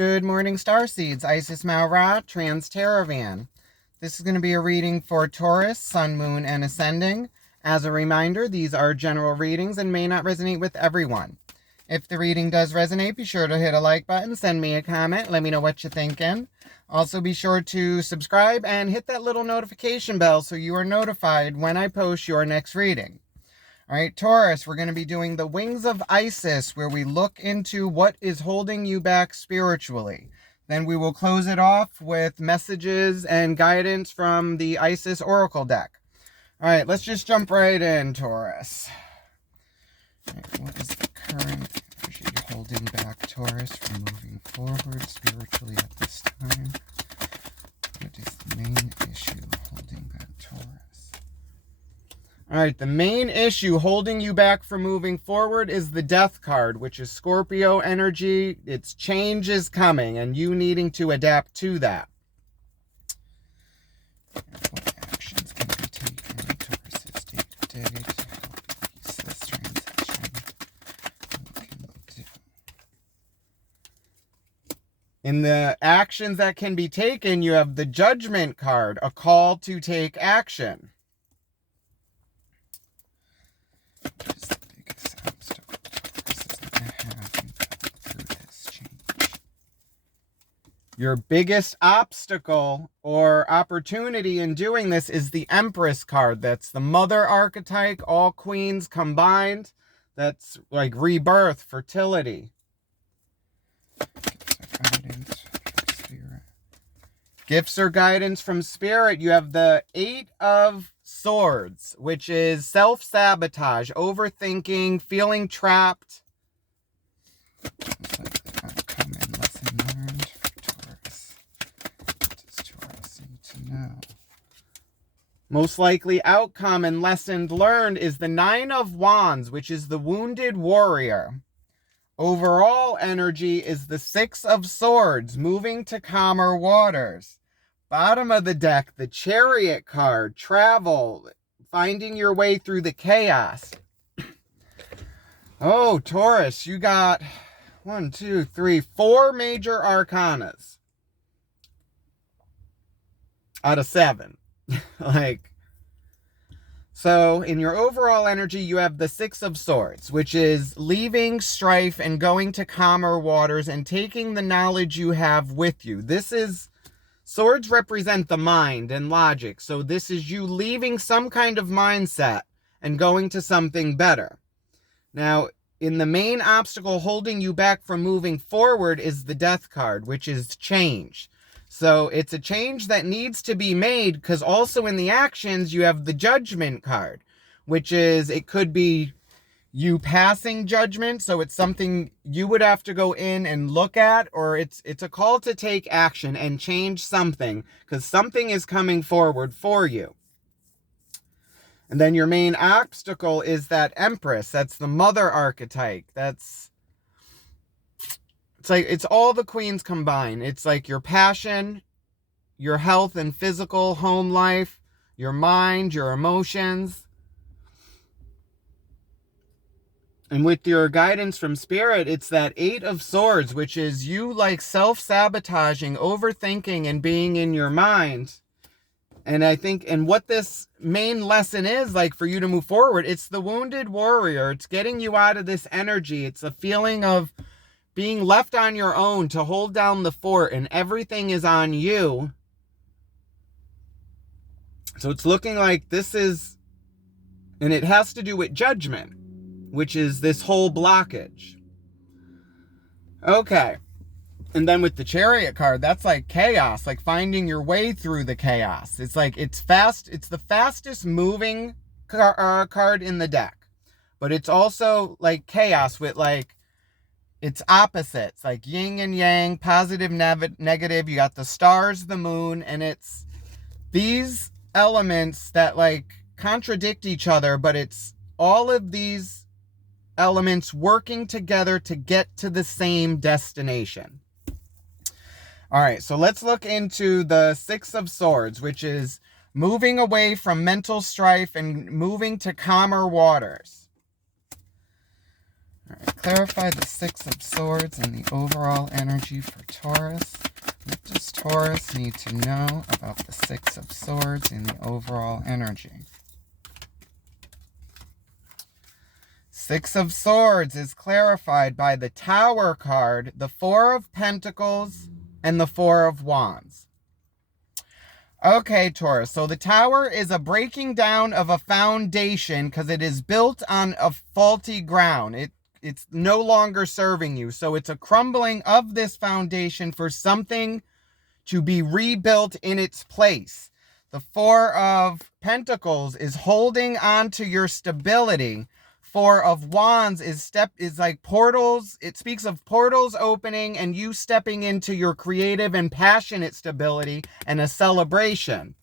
Good morning, starseeds. Isis Maura, Trans-Teravan. This is going to be a reading for Taurus, Sun, Moon, and Ascending. As a reminder, these are general readings and may not resonate with everyone. If the reading does resonate, be sure to hit a like button, send me a comment, let me know what you're thinking. Also, be sure to subscribe and hit that little notification bell so you are notified when I post your next reading. All right, Taurus, we're going to be doing the Wings of Isis, where we look into what is holding you back spiritually. Then we will close it off with messages and guidance from the Isis Oracle deck. All right, let's just jump right in, Taurus. All right, what is the current energy holding back Taurus from moving forward spiritually at this time? What is the main issue holding back Taurus? All right, the main issue holding you back from moving forward is the Death card, which is Scorpio energy. Its change is coming, and you needing to adapt to that. What actions can be taken in Taurus's day-to-day to help ease this transition? What can we do? In the actions that can be taken, you have the Judgment card, a call to take action. What is the biggest obstacle Taurus is going to have in going through this change? Your biggest obstacle or opportunity in doing this is the Empress card. That's the mother archetype, all queens combined. That's like rebirth, fertility. Gifts or guidance from spirit. You have the Eight of Swords, which is self-sabotage, overthinking, feeling trapped. Common lesson learned for Taurus. What does Taurus need to know? Most likely outcome and lesson learned is the Nine of Wands, which is the wounded warrior. Overall energy is the Six of Swords, moving to calmer waters. Bottom of the deck, the Chariot card, travel, finding your way through the chaos. Oh, Taurus, you got 1, 2, 3, 4 major arcanas out of 7. So in your overall energy, you have the Six of Swords, which is leaving strife and going to calmer waters and taking the knowledge you have with you. Swords represent the mind and logic, so this is you leaving some kind of mindset and going to something better. Now, in the main obstacle holding you back from moving forward is the Death card, which is change. So it's a change that needs to be made, because also in the actions you have the Judgment card, which is, it could be you passing judgment, so it's something you would have to go in and look at, or it's a call to take action and change something, because something is coming forward for you. And then your main obstacle is that Empress. That's the mother archetype. It's all the queens combined. It's like your passion, your health and physical home life, your mind, your emotions. And with your guidance from spirit, it's that Eight of Swords, which is you like self-sabotaging, overthinking, and being in your mind. And I think, and what this main lesson is like for you to move forward, it's the wounded warrior. It's getting you out of this energy. It's a feeling of being left on your own to hold down the fort, and everything is on you. So it's looking like this is, and it has to do with judgment, which is this whole blockage. Okay. And then with the Chariot card, that's like chaos, like finding your way through the chaos. It's like, it's the fastest moving card in the deck. But it's also like chaos with like, it's opposites, like yin and yang, positive, negative. You got the stars, the moon, and it's these elements that like contradict each other, but it's all of these elements working together to get to the same destination. All right, so let's look into the Six of Swords, which is moving away from mental strife and moving to calmer waters. All right, clarify the Six of Swords and the overall energy for Taurus. What does Taurus need to know about the Six of Swords and the overall energy? Six of Swords is clarified by the Tower card, the Four of Pentacles, and the Four of Wands. Okay, Taurus, so the Tower is a breaking down of a foundation because it is built on a faulty ground. It's no longer serving you. So it's a crumbling of this foundation for something to be rebuilt in its place. The Four of Pentacles is holding on to your stability. Four of Wands is like portals. It speaks of portals opening and you stepping into your creative and passionate stability and a celebration.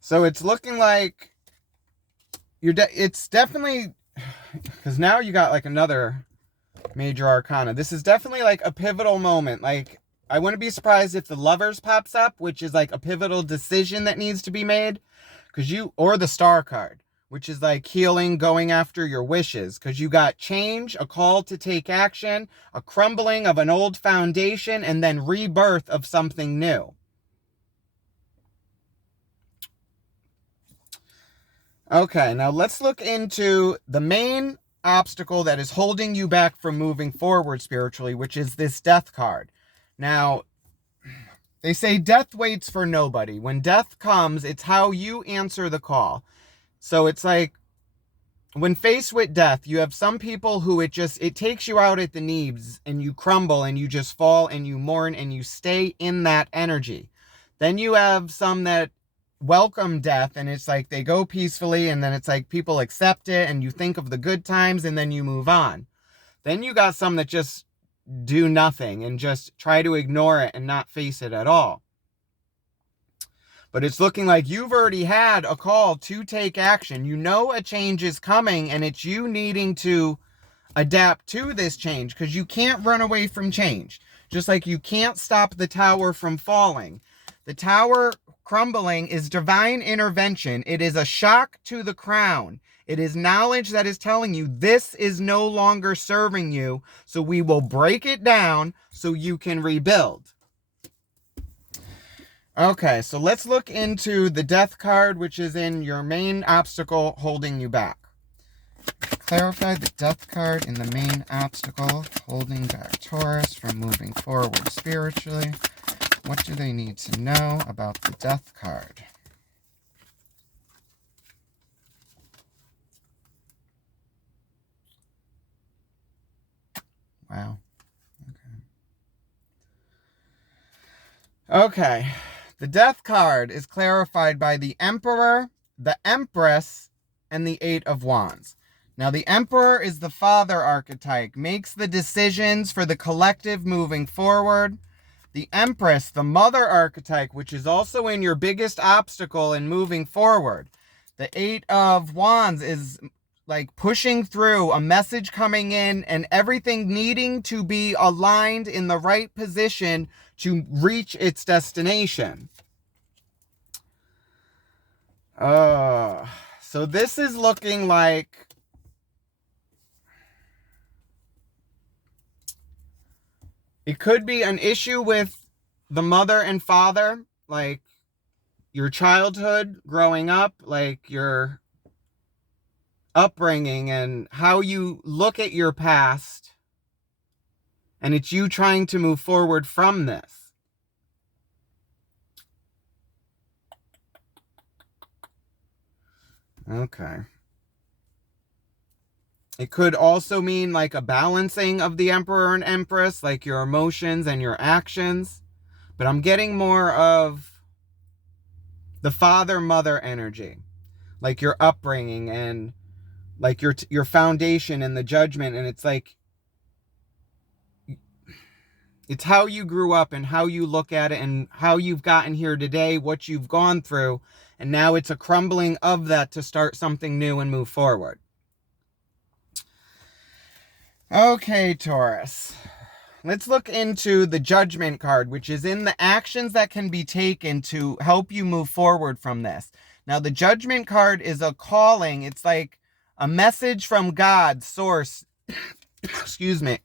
So it's looking like it's definitely, because now you got like another major arcana. This is definitely like a pivotal moment. Like, I wouldn't be surprised if the Lovers pops up, which is like a pivotal decision that needs to be made. Or the Star card, which is like healing, going after your wishes. Because you got change, a call to take action, a crumbling of an old foundation, and then rebirth of something new. Okay, now let's look into the main obstacle that is holding you back from moving forward spiritually, which is this Death card. Now, they say death waits for nobody. When death comes, it's how you answer the call. So it's like, when faced with death, you have some people who it takes you out at the knees and you crumble and you just fall and you mourn and you stay in that energy. Then you have some that welcome death and it's like they go peacefully, and then it's like people accept it and you think of the good times and then you move on. Then you got some that just do nothing and just try to ignore it and not face it at all. But it's looking like you've already had a call to take action. You know a change is coming and it's you needing to adapt to this change, because you can't run away from change. Just like you can't stop the tower from falling. The tower crumbling is divine intervention. It is a shock to the crown. It is knowledge that is telling you this is no longer serving you, so we will break it down so you can rebuild. Okay, so let's look into the Death card, which is in your main obstacle holding you back. Clarify the Death card in the main obstacle holding back Taurus from moving forward spiritually. What do they need to know about the Death card? Wow. Okay. The Death card is clarified by the Emperor, the Empress, and the Eight of Wands. Now, the Emperor is the father archetype, makes the decisions for the collective moving forward. The Empress, the mother archetype, which is also in your biggest obstacle in moving forward. The Eight of Wands is like pushing through, a message coming in, and everything needing to be aligned in the right position to reach its destination. So this is looking like it could be an issue with the mother and father, like your childhood growing up, like your upbringing and how you look at your past. And it's you trying to move forward from this. Okay. It could also mean like a balancing of the Emperor and Empress, like your emotions and your actions. But I'm getting more of the father-mother energy, like your upbringing and like your foundation and the judgment. And it's like, it's how you grew up and how you look at it and how you've gotten here today, what you've gone through. And now it's a crumbling of that to start something new and move forward. Okay, Taurus. Let's look into the Judgment card, which is in the actions that can be taken to help you move forward from this. Now, the Judgment card is a calling. It's like a message from God, source, excuse me,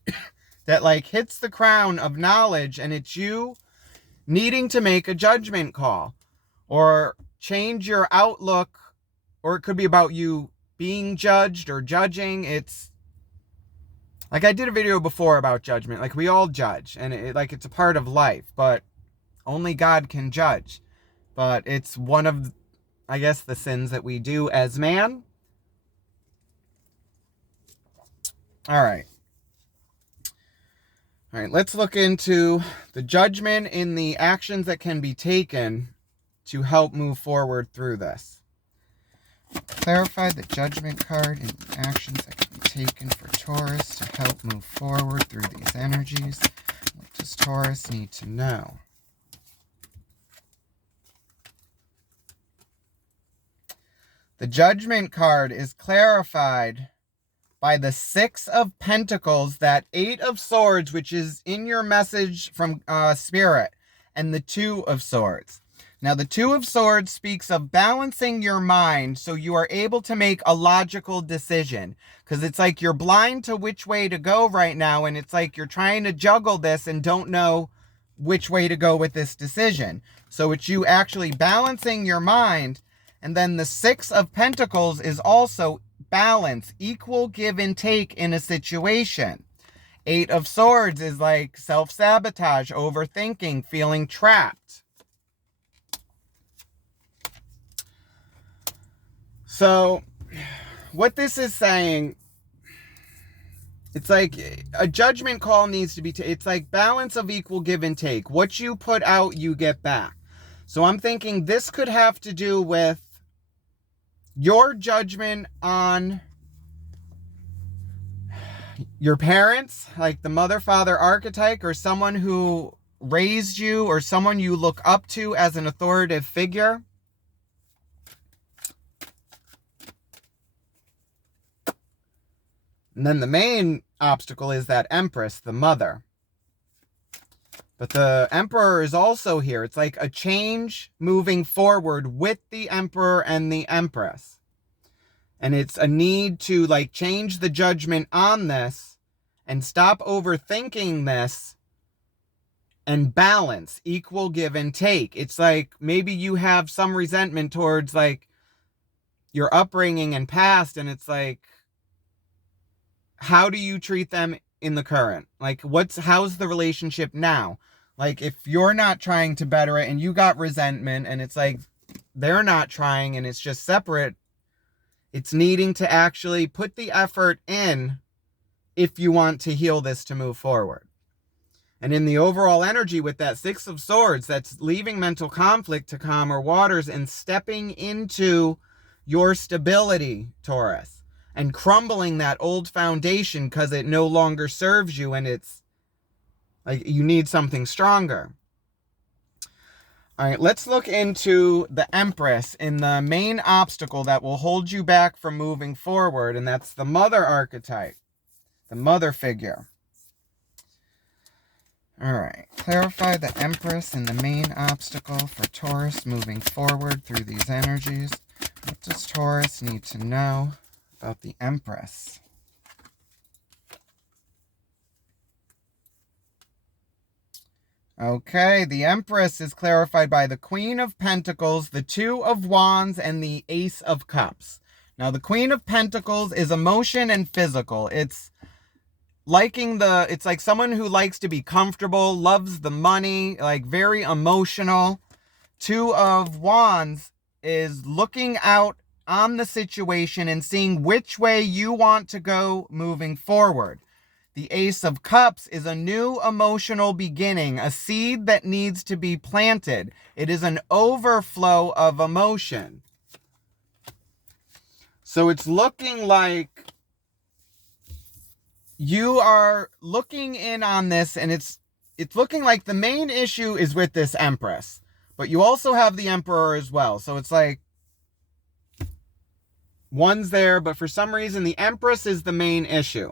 that like hits the crown of knowledge, and it's you needing to make a judgment call or change your outlook, or it could be about you being judged or judging. It's like I did a video before about judgment. Like we all judge, and it's a part of life, but only God can judge. But it's one of, I guess, the sins that we do as man. All right. All right, let's look into the judgment in the actions that can be taken to help move forward through this. Clarify the judgment card and the actions that can be taken for Taurus to help move forward through these energies. What does Taurus need to know? The judgment card is clarified by the 6 of Pentacles, that 8 of Swords, which is in your message from Spirit, and the 2 of Swords. Now, the 2 of Swords speaks of balancing your mind so you are able to make a logical decision. Because it's like you're blind to which way to go right now, and it's like you're trying to juggle this and don't know which way to go with this decision. So it's you actually balancing your mind. And then the 6 of Pentacles is also balance, equal give and take in a situation. 8 of Swords is like self-sabotage, overthinking, feeling trapped. So what this is saying, it's like a judgment call needs to be, it's like balance of equal give and take. What you put out, you get back. So I'm thinking this could have to do with your judgment on your parents, like the mother-father archetype, or someone who raised you, or someone you look up to as an authoritative figure. And then the main obstacle is that Empress, the mother. But the Emperor is also here. It's like a change moving forward with the Emperor and the Empress. And it's a need to like change the judgment on this and stop overthinking this and balance, equal give and take. It's like maybe you have some resentment towards like your upbringing and past, and it's like, how do you treat them in the current? Like how's the relationship now? Like if you're not trying to better it and you got resentment and it's like they're not trying and it's just separate, it's needing to actually put the effort in if you want to heal this to move forward. And in the overall energy with that 6 of Swords, that's leaving mental conflict to calmer waters and stepping into your stability, Taurus, and crumbling that old foundation because it no longer serves you and it's like you need something stronger. All right, let's look into the Empress in the main obstacle that will hold you back from moving forward, and that's the mother archetype, the mother figure. All right, clarify the Empress and the main obstacle for Taurus moving forward through these energies. What does Taurus need to know about the Empress? Okay, the Empress is clarified by the Queen of Pentacles, the 2 of Wands, and the Ace of Cups. Now, the Queen of Pentacles is emotion and physical. It's like someone who likes to be comfortable, loves the money, like very emotional. 2 of Wands is looking out on the situation and seeing which way you want to go moving forward. The Ace of Cups is a new emotional beginning, a seed that needs to be planted. It is an overflow of emotion. So it's looking like you are looking in on this, and it's looking like the main issue is with this Empress. But you also have the Emperor as well. So it's like one's there, but for some reason the Empress is the main issue.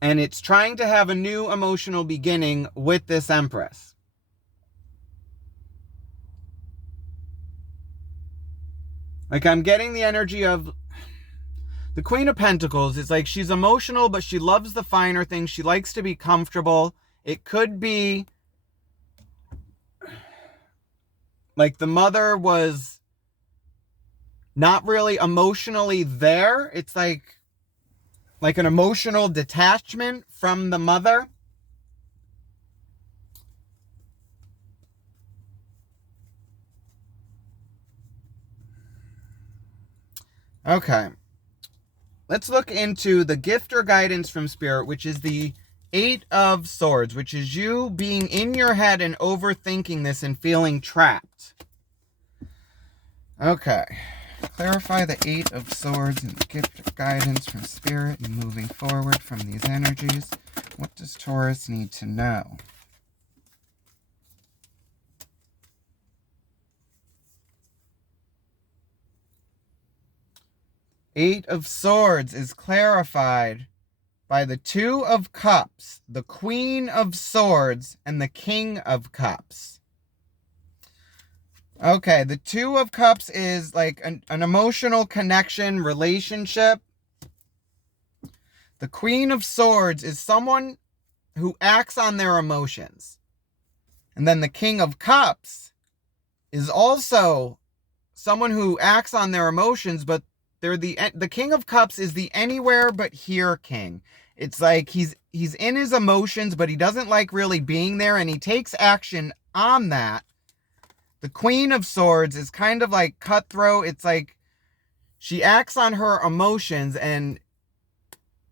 And it's trying to have a new emotional beginning with this Empress. Like I'm getting the energy of The Queen of Pentacles is like she's emotional, but she loves the finer things. She likes to be comfortable. It could be like the mother was not really emotionally there. It's like an emotional detachment from the mother. Okay. Let's look into the gift or guidance from Spirit, which is the 8 of Swords, which is you being in your head and overthinking this and feeling trapped. Okay. Clarify the 8 of Swords and the gift of guidance from Spirit and moving forward from these energies. What does Taurus need to know? Eight of Swords is clarified by the 2 of Cups, the Queen of Swords, and the King of Cups. Okay, the 2 of Cups is like an emotional connection, relationship. The Queen of Swords is someone who acts on their emotions. And then the King of Cups is also someone who acts on their emotions, but they're the King of Cups is the anywhere but here king. It's like he's in his emotions, but he doesn't like really being there, and he takes action on that. The Queen of Swords is kind of like cutthroat. It's like she acts on her emotions, and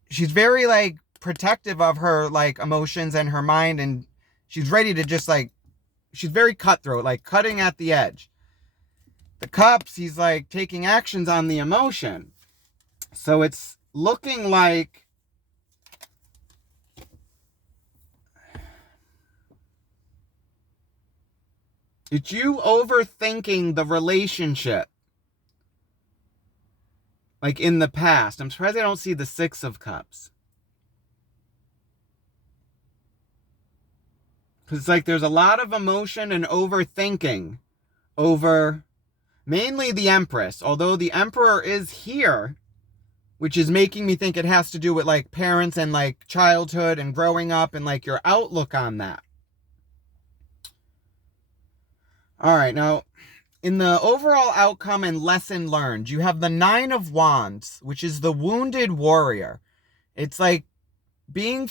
she's very like protective of her like emotions and her mind, and she's ready to just like, she's very cutthroat, like cutting at the edge. The Cups, he's like taking actions on the emotion. So it's looking like it's you overthinking the relationship. Like in the past. I'm surprised I don't see the 6 of Cups. Because it's like there's a lot of emotion and overthinking over mainly the Empress. Although the Emperor is here, which is making me think it has to do with like parents and like childhood and growing up and like your outlook on that. All right, now in the overall outcome and lesson learned, you have the 9 of Wands, which is the wounded warrior. It's like being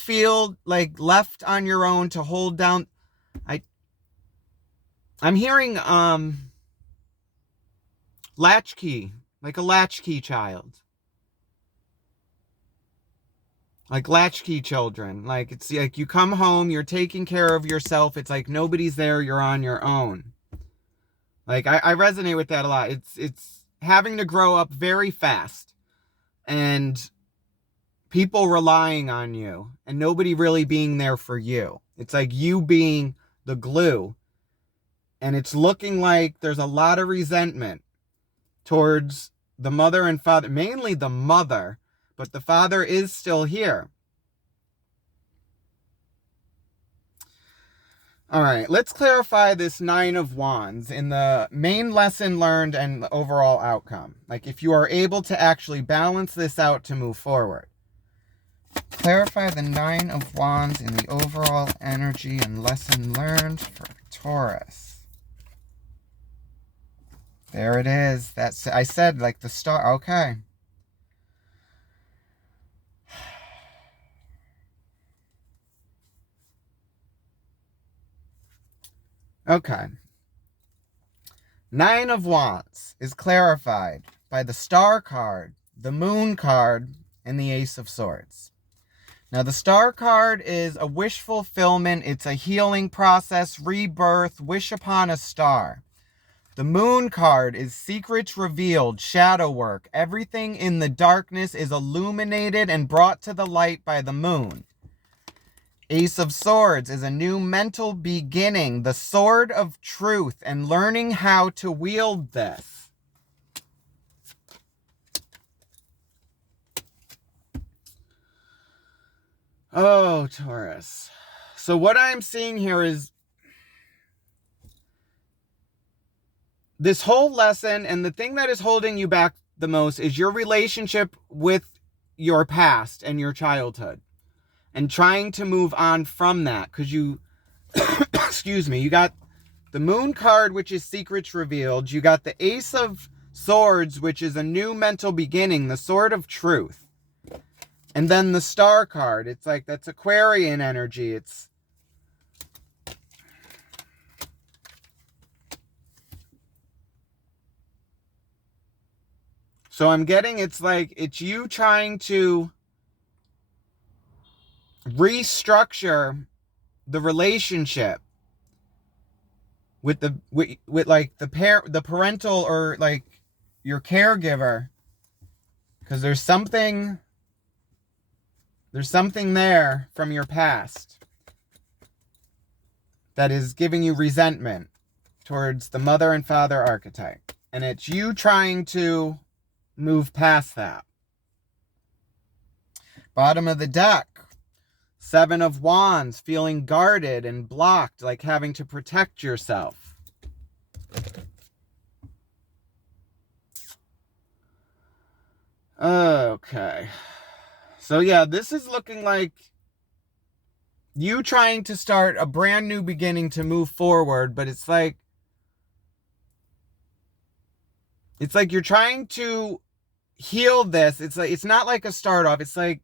like left on your own to hold down. I'm hearing latchkey, like a latchkey child. Like latchkey children. Like it's like you come home, you're taking care of yourself. It's like nobody's there, you're on your own. Like I resonate with that a lot. It's having to grow up very fast and people relying on you and nobody really being there for you. It's like you being the glue. And it's looking like there's a lot of resentment towards the mother and father, mainly the mother, but the father is still here. All right, let's clarify this 9 of Wands in the main lesson learned and the overall outcome. Like if you are able to actually balance this out to move forward. Clarify the 9 of Wands in the overall energy and lesson learned for Taurus. There it is. That's, I said like the star. Okay. Okay. 9 of Wands is clarified by the Star card, the Moon card, and the Ace of Swords. Now, the Star card is a wish fulfillment. It's a healing process, rebirth, wish upon a star. The Moon card is secrets revealed, shadow work. Everything in the darkness is illuminated and brought to the light by the moon. Ace of Swords is a new mental beginning, the sword of truth, and learning how to wield this. Oh, Taurus. So what I'm seeing here is this whole lesson, and the thing that is holding you back the most is your relationship with your past and your childhood, and trying to move on from that, because you excuse me, you got the Moon card, which is secrets revealed. You got the Ace of Swords, which is a new mental beginning, the Sword of Truth. And then the Star card, it's like that's Aquarian energy. It's so I'm getting, it's like it's you trying to restructure the relationship with like the parental, or like your caregiver, because there's something there from your past that is giving you resentment towards the mother and father archetype, and it's you trying to move past that. Bottom of the deck, Seven of Wands, feeling guarded and blocked, like having to protect yourself. Okay. So yeah, this is looking like you trying to start a brand new beginning to move forward, but it's like you're trying to heal this. It's like, it's not like a start off. It's like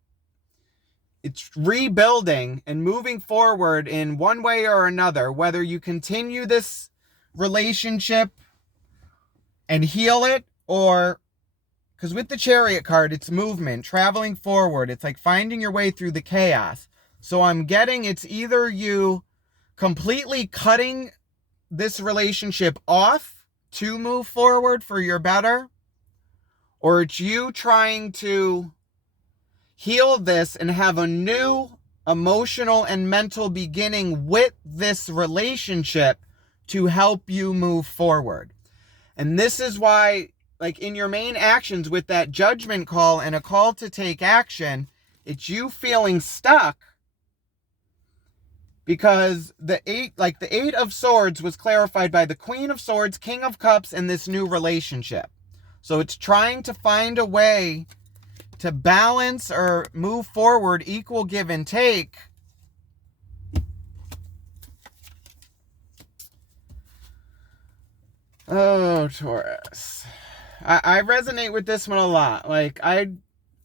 it's rebuilding and moving forward in one way or another, whether you continue this relationship and heal it, or, because with the Chariot card, it's movement, traveling forward. It's like finding your way through the chaos. So I'm getting it's either you completely cutting this relationship off to move forward for your better, or it's you trying to heal this and have a new emotional and mental beginning with this relationship to help you move forward. And this is why, like in your main actions with that judgment call and a call to take action, it's you feeling stuck, because the Eight of Swords was clarified by the Queen of Swords, King of Cups, and this new relationship. So it's trying to find a way to balance or move forward, equal give and take. Oh, Taurus. I resonate with this one a lot. Like, I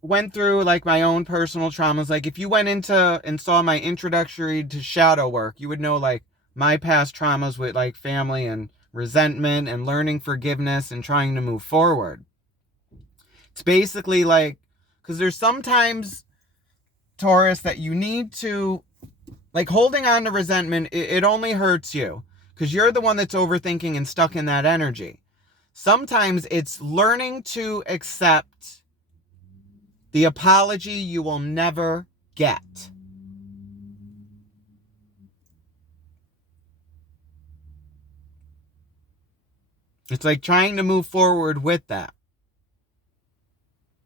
went through like my own personal traumas. Like, if you went into and saw my introductory to shadow work, you would know like my past traumas with like family and resentment and learning forgiveness and trying to move forward. It's basically like, because there's sometimes, Taurus, that you need to, like, holding on to resentment, it only hurts you because you're the one that's overthinking and stuck in that energy. Sometimes it's learning to accept the apology you will never get. It's like trying to move forward with that.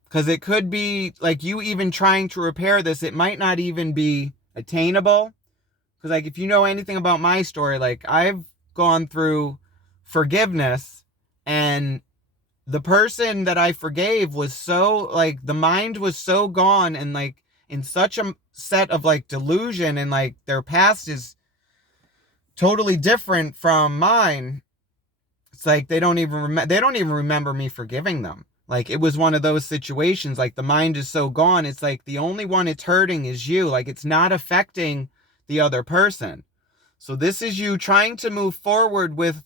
Because it could be like you even trying to repair this, it might not even be attainable. Because like if you know anything about my story, like I've gone through forgiveness, and the person that I forgave was so, like, the mind was so gone and like in such a set of like delusion, and like their past is totally different from mine. It's like they don't even remember me forgiving them. Like, it was one of those situations, like the mind is so gone, it's like the only one it's hurting is you. Like, it's not affecting the other person. So this is you trying to move forward with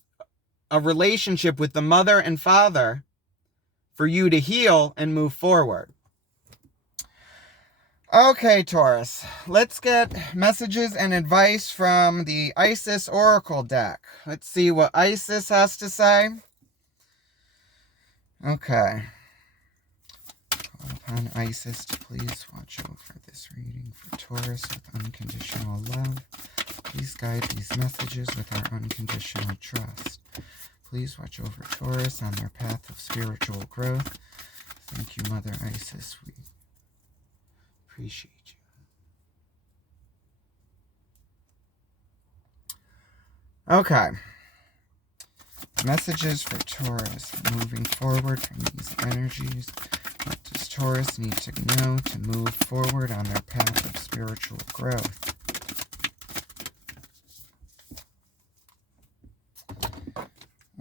a relationship with the mother and father for you to heal and move forward. Okay, Taurus, let's get messages and advice from the Isis Oracle deck. Let's see what Isis has to say. Okay. Call upon Isis to please watch over this reading for Taurus with unconditional love. Please guide these messages with our unconditional trust. Please watch over Taurus on their path of spiritual growth. Thank you, Mother Isis. We appreciate you. Okay. Messages for Taurus moving forward from these energies. What does Taurus need to know to move forward on their path of spiritual growth?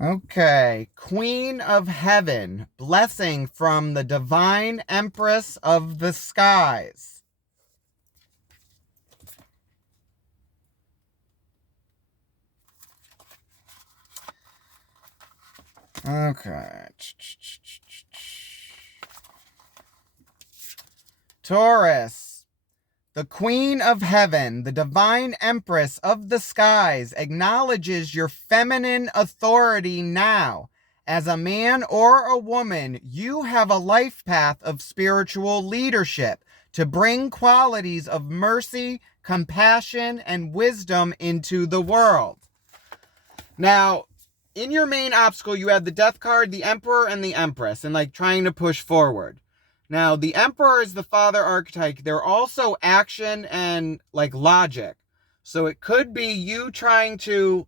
Okay, Queen of Heaven, blessing from the Divine Empress of the Skies. Okay. Taurus, the Queen of Heaven, the Divine Empress of the Skies, acknowledges your feminine authority now. As a man or a woman, you have a life path of spiritual leadership to bring qualities of mercy, compassion, and wisdom into the world. Now, in your main obstacle, you have the Death card, the Emperor, and the Empress, and like trying to push forward. Now, the Emperor is the father archetype. They're also action and like logic. So it could be you trying to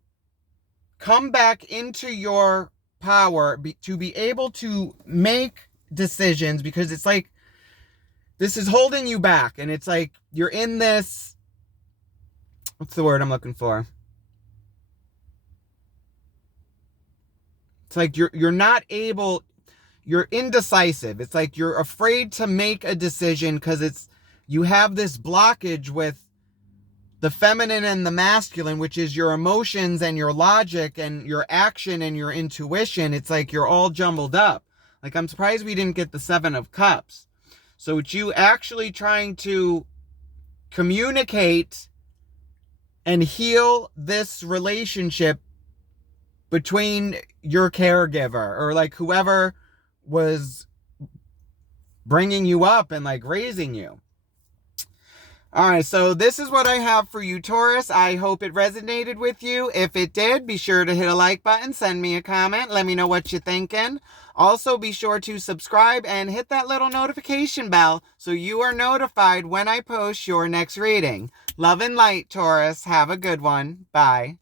come back into your power to be able to make decisions, because it's like this is holding you back. And it's like you're in this, what's the word I'm looking for? It's like you're not able, you're indecisive. It's like you're afraid to make a decision because you have this blockage with the feminine and the masculine, which is your emotions and your logic and your action and your intuition. It's like you're all jumbled up. Like, I'm surprised we didn't get the 7 of Cups. So it's you actually trying to communicate and heal this relationship between your caregiver or like whoever was bringing you up and like raising you. All right, so this is what I have for you, Taurus. I hope it resonated with you. If it did, be sure to hit a like button, send me a comment, let me know what you're thinking. Also, be sure to subscribe and hit that little notification bell so you are notified when I post your next reading. Love and light, Taurus. Have a good one. Bye.